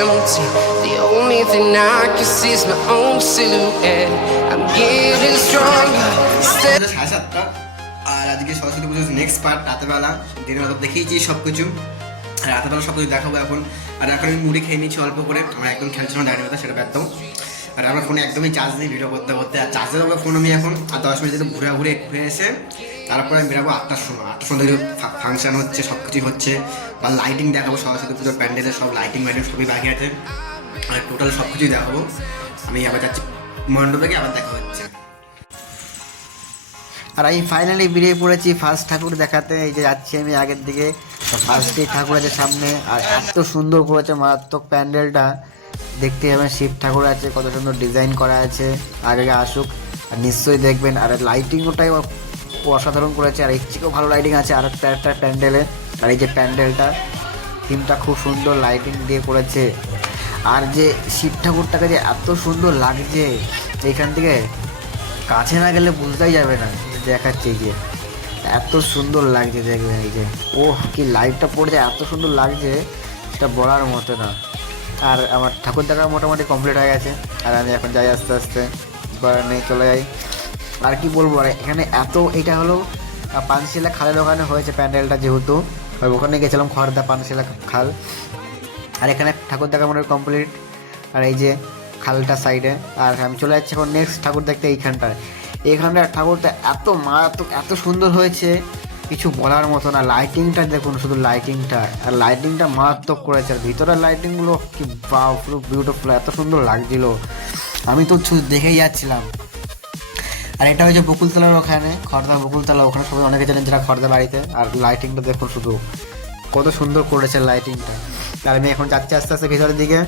empty. The only thing I can see is my own silhouette. I'm getting stronger. সাড়ে সাতটা আর আজকে সরস্বতী পুজোর next part রাতেবেলা। দিনের বেলা দেখিয়েছি সব কিছু, রাতেবেলা সব কিছু দেখাবো এখন। আর এখন আমি মুড়ি খেয়ে নিচ্ছি অল্প করে, আমার একদম খেলছিল না দাঁড়িয়ে কথা, সেটা ব্যর্থ। আর আমার ফোনে একদমই চার্জ নেই ভিডিও করতে করতে, আর চার্জের ওপরে ফোন আমি এখন আর 10 মিনিট যদি ঘুরে এসে তারপরে আমি বেরাবো 8টার সময়। 8টার সময় ফাংশন হচ্ছে, সব কিছুই হচ্ছে, বা লাইটিং দেখাবো, সরস্বতী পুজোর প্যান্ডেলের সব লাইটিং সবই বাকি আছে, আর টোটাল সব কিছুই দেখাবো। আমি আবার যাচ্ছি মণ্ডপে, আবার দেখা হচ্ছে। আর আমি ফাইনালি বেরিয়ে পড়েছি ফার্স্ট ঠাকুর দেখাতে। এই যে যাচ্ছি আমি আগের দিকে, ফার্স্টই ঠাকুর আছে সামনে, আর এত সুন্দর করেছে মারাত্মক প্যান্ডেলটা দেখতে যাবেন। শিব ঠাকুর আছে, কত সুন্দর ডিজাইন করা আছে, আগে আসুক আর নিশ্চয়ই দেখবেন। আর লাইটিংটাই অসাধারণ করেছে, আর এর থেকেও ভালো লাইটিং আছে আর একটা প্যান্ডেলে। আর এই যে প্যান্ডেলটা থিমটা খুব সুন্দর লাইটিং দিয়ে করেছে, আর যে শিব ঠাকুরটাকে যে এত সুন্দর লাগছে এইখান থেকে কাছে না গেলে বুঝতেই যাবে না, দেখাচ্ছে যে এত সুন্দর লাগছে দেখবেন। এই যে ওহ কি লাইটটা পড়ছে, এত সুন্দর লাগছে সেটা বলার মতো না। আর আমার ঠাকুর দেখা মোটামুটি কমপ্লিট হয়ে গেছে, আর আমি এখন যাই আস্তে আস্তে নিয়ে চলে যাই। আর কি বলবো, আর এখানে এত এটা হলো পানশিলা খালের ওখানে হয়েছে প্যান্ডেলটা, যেহেতু ওখানে গেছিলাম খড়দা পানশিলা খাল। আর এখানে ঠাকুর দেখা মোটামুটি কমপ্লিট, আর এই যে খালটা সাইডে। আর আমি চলে যাচ্ছি এখন নেক্সট ঠাকুর দেখতে এইখানটার ঠাকুরটা এত মারাত্মক, এত সুন্দর হয়েছে কিছু বলার মতো না। লাইটিংটা দেখুন, শুধু লাইটিংটা, আর লাইটিংটা মারাত্মক করেছে, আর ভিতরের লাইটিংগুলো কি বাও, পুরো বিউটিফুল, এত সুন্দর লাগছিল, আমি তো শুধু দেখেই যাচ্ছিলাম। আর এটা হচ্ছে বকুলতলার ওখানে, খড়দা বকুলতলা, ওখানে সবাই অনেকে জানেন যারা খড়দা বাড়িতে। আর লাইটিংটা দেখুন শুধু কত সুন্দর করেছে লাইটিংটা। আর আমি এখন যাচ্ছি আস্তে আস্তে ভিতরের দিকে।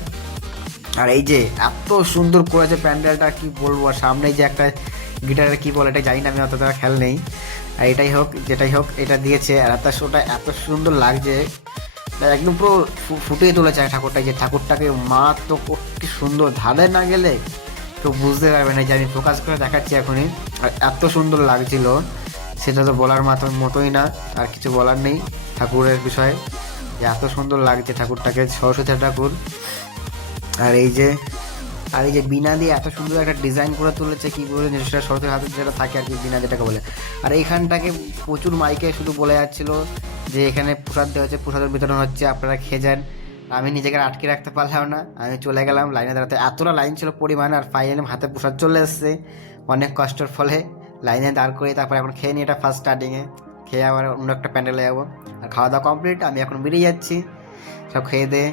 আর এই যে এত সুন্দর করেছে প্যান্ডেলটা কি বলবো, আর সামনে যে একটা গিটারের কি বলে এটা জানি না, আমি অতটা খেয়াল নেই। আর এটাই হোক যেটাই হোক এটা দিয়েছে, আর এত শোটা এত সুন্দর লাগছে, একদম পুরো ফুটিয়ে তুলেছে ঠাকুরটা। যে ঠাকুরটাকে তো কি সুন্দর, ধারে না গেলে কেউ বুঝতে পারবে না যে আমি ফোকাস করে দেখাচ্ছি এখনই। আর এত সুন্দর লাগছিল সেটা তো বলার মতোই না, আর কিছু বলার নেই ঠাকুরের বিষয়ে, এত সুন্দর লাগছে ঠাকুরটাকে, সরস্বতী ঠাকুর। আর এই যে বিনা দিয়ে এত সুন্দর একটা ডিজাইন করে তুলেছে, কি বলে সেটা সরস্বতী হাতে যেটা থাকে আর কি, বিনা যেটাকে বলে। আর এইখানটাকে প্রচুর মাইকে শুধু বলে যাচ্ছিলো যে এখানে প্রসাদ দেওয়া হচ্ছে, প্রসাদের বিতরণ হচ্ছে, আপনারা খেয়ে যান। আমি নিজেকে আটকে রাখতে পারলাম না, আমি চলে গেলাম লাইনে দাঁড়াতে। এতটা লাইন ছিল পরিমাণ, আর ফাইনালি হাতে প্রসাদ চলে এসছে অনেক কষ্টের ফলে। লাইনে দাঁড় করে তারপর এখন খেয়ে নিই, এটা ফার্স্ট স্টার্টিংয়ে খেয়ে আবার অন্য একটা প্যান্ডেলে যাবো। আর খাওয়া দাওয়া কমপ্লিট, আমি এখন বেরিয়ে যাচ্ছি সব খেয়ে দিয়ে।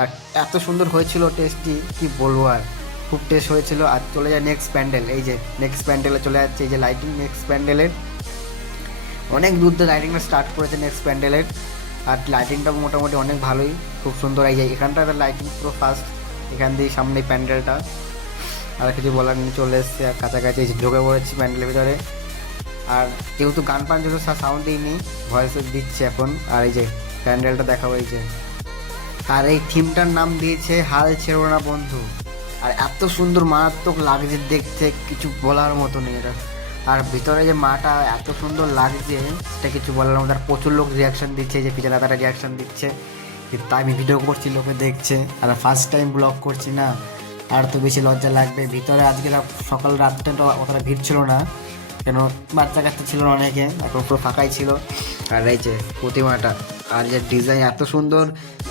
আর এত সুন্দর হয়েছিল টেস্টি, কি বলবো, আর খুব টেস্ট হয়েছিল। আর চলে যায় নেক্সট প্যান্ডেল, এই যে নেক্সট প্যান্ডেলে চলে যাচ্ছে। এই যে লাইটিং নেক্সট প্যান্ডেলের অনেক দূর দিয়ে লাইটিংটা স্টার্ট করেছে নেক্সট প্যান্ডেলের, আর লাইটিংটা মোটামুটি অনেক ভালোই, খুব সুন্দর। এই যে এখানটার লাইটিং পুরো ফার্স্ট, এখান দিয়ে সামনে প্যান্ডেলটা, আর কিছু বলার নিয়ে চলে এসছে আর কাছাকাছি ঢুকে পড়েছি প্যান্ডেলের ভিতরে। আর যেহেতু গান পান যেহেতু সাউন্ড দিইনি, ভয়েস দিচ্ছে এখন। আর এই যে প্যান্ডেলটা দেখাবো, এই যে, আর এই থিমটার নাম দিয়েছে হাল ছেড়ো না বন্ধু। আর এত সুন্দর মারাত্মক লাগছে দেখতে, কিছু বলার মতো নেই এটা। আর ভিতরে যে মাটা এত সুন্দর লাগছে সেটা কিছু বলার মতো। আর প্রচুর লোক রিয়াকশান দিচ্ছে, যে পিছনে তারা রিয়াকশান দিচ্ছে, তাই আমি ভিডিও করছি, লোকে দেখছে। আর ফার্স্ট টাইম ব্লগ করছি না, আর তো বেশি লজ্জা লাগবে। ভিতরে আজকে সকাল রাতটা অতটা ভিড় ছিল না, কেন বাচ্চা কাচ্চা ছিল না অনেকে, এখন পুরো ফাঁকাই ছিল। আর এই যে প্রতিমাটা, আর যে ডিজাইন এত সুন্দর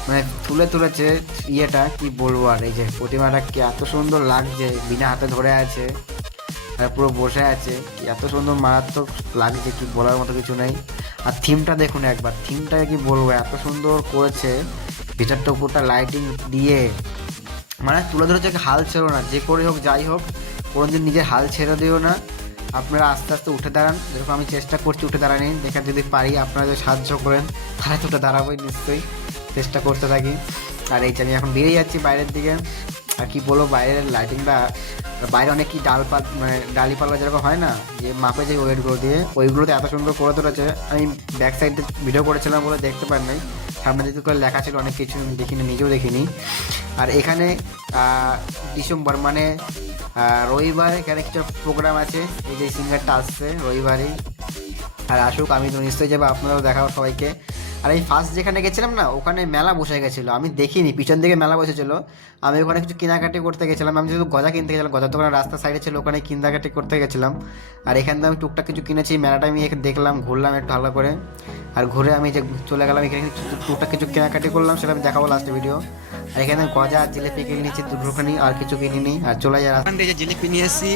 মানে তুলে তুলেছে ইয়েটা, কি বলবো। আর এই যে প্রতিমাটা কি এত সুন্দর লাগছে, বিনা হাতে ধরে আছে আর পুরো বসে আছে, এত সুন্দর মারাত্মক লাগছে, কি বলার মতো কিছু নেই। আর থিমটা দেখুন একবার, থিমটা কি বলবো, এত সুন্দর করেছে, ভিতরটা উপরটা লাইটিং দিয়ে, মানে তুলে ধরেছে হাল ছেড়ো না, যে করে হোক যাই হোক কোনোদিন নিজের হাল ছেড়ে দিও না। আপনারা আস্তে আস্তে উঠে দাঁড়ান, যেরকম আমি চেষ্টা করছি উঠে দাঁড়ানি, দেখা যদি পারি আপনারা যদি সাহায্য করেন তাহলে তো উঠে দাঁড়াবোই, নিশ্চয়ই চেষ্টা করতে থাকি। আর এই যে আমি এখন বেরিয়ে যাচ্ছি বাইরের দিকে। আর কি বলবো, বাইরের লাইটিংটা, বাইরে অনেক কি মানে ডালিপালা যেরকম হয় না, যে মাপে যে ওয়েটগুলো দিয়ে, ওইগুলোতে এত সুন্দর করে তুলেছে। আমি ব্যাক সাইডে ভিডিও করেছিলাম বলে দেখতে পার নাই, সামনে দিকে করে লেখা ছিল অনেক কিছু, দেখিনি, নিজেও দেখিনি। আর এখানে ডিসেম্বর মানে রবিবার এখানে কিছু প্রোগ্রাম আছে, এই যে সিঙ্গারটা আসছে রবিবারই। আর আসুক, আমি তো নিশ্চয়ই যাবো, আপনারাও দেখাবো সবাইকে। আর এই ফার্স্ট যেখানে গেছিলাম না, ওখানে মেলা বসে গেছিলো, আমি দেখিনি, পিছন দিকে মেলা বসেছিল। আমি ওখানে কিছু কেনাকাটি করতে গেছিলাম, আমি যেহেতু গজা কিনতে গেছিলাম, গজার দোকানের রাস্তার সাইডে ছিল, ওখানে কেনাকাটি করতে গেছিলাম। আর এখান থেকে আমি টুকটাক কিছু কিনেছি, মেলাটা আমি এখানে দেখলাম, ঘুরলাম একটু হালকা করে। আর ঘুরে আমি যে চলে গেলাম এখানে টুকটাক কিছু কেনাকাটি করলাম, সেটা আমি দেখাবো লাস্টে ভিডিও। আর এখানে গজা আর জিলিপি কিনে নিচ্ছি দুটোখানি, আর কিছু কিনিনি। আর চলে যাই রাস্তা দিয়ে জিলিপি নিয়ে এসেছি,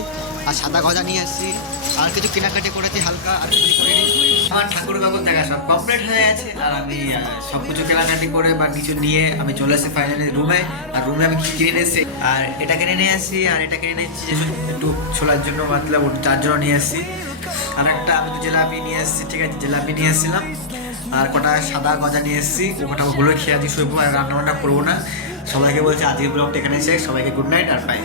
আর সাদা গজা নিয়ে এসেছি, আর কিছু কেনাকাটি করেছি হালকা, আর কিছু করিনি। আমার ঠাকুর বাবুর দেখা সব কমপ্লিট হয়ে আছে, আর আমি সব কিছু কেনাকাটি করে বা কিছু নিয়ে আমি চলে এসেছি ফাইনালি রুমে। আর রুমে আমি কিছু কিনে নিয়ে এসেছি, আর এটা কিনে নিয়ে আসি, আর এটা কিনে নিয়েছি একটু ছোলার জন্য, মতলব তার জন্য নিয়ে এসেছি। আর একটা আমি তো জিলাপি নিয়ে এসেছি, ঠিক আছে, জিলাপি নিয়ে এসেছিলাম। আর কটা সাদা গজা নিয়ে এসেছি, ওটা ওগুলো খেয়ে আজকে শুরু, আর রান্নাবান্না করবো না। সবাইকে বলছি আজকের ব্লগটা এখানে শেষ, সবাইকে গুড নাইট আর বাই।